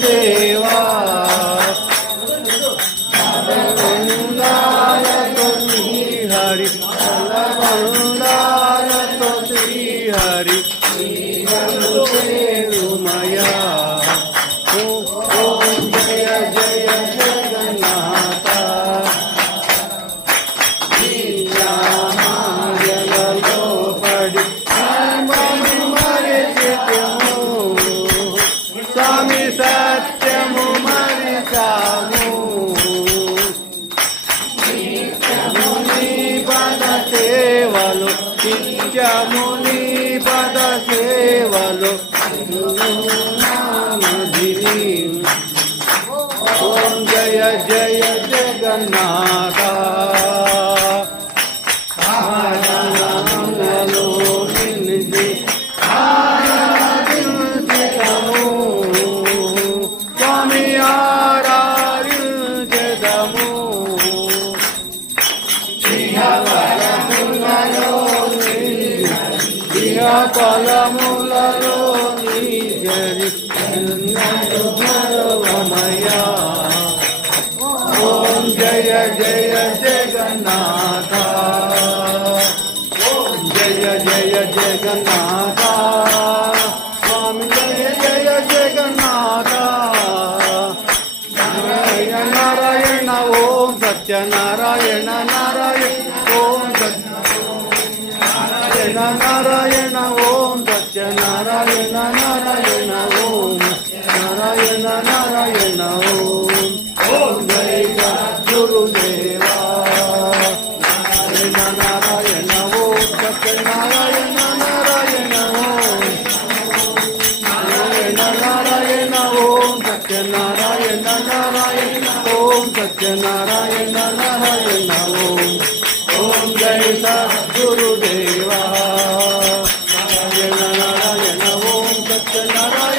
गुरुदेवा वंदाय तो श्री हरि वंदाय तो श्री हरि उमया ओम जय जय जगन्नाथ स्वामी सत्यमु मरिचामु मुनि पद सेवलो नित्यमुनि पद सेवलो ओम जय जय जगन्नाथ పలములలో నీజరి భరవమయా ఓం జయ జయ జగన్నాథ జయ జయ జగన్నాథ స్వామి జయ జయ జగన్నాథ నారాయణ నారాయణ ఓం సత్యనారాయణ నారాయణ ఓం సత్యనారాయణ నారాయణ ఓం సత్యనారాయణ నారాయణ ఓం నారాయణ నారాయణ ఓం జయ గురుదేవా నారాయణ నారాయణ ఓం సత్యనారాయణ నారాయణ ఓం నారాయణ నారాయణ ఓం సత్యనారాయణ నారాయణ ఓం సత్యనారాయణ నారాయణ ఓం జయ సద్గురుదేవా నారాయణ నారాయణ ఓం సత్యనారాయణ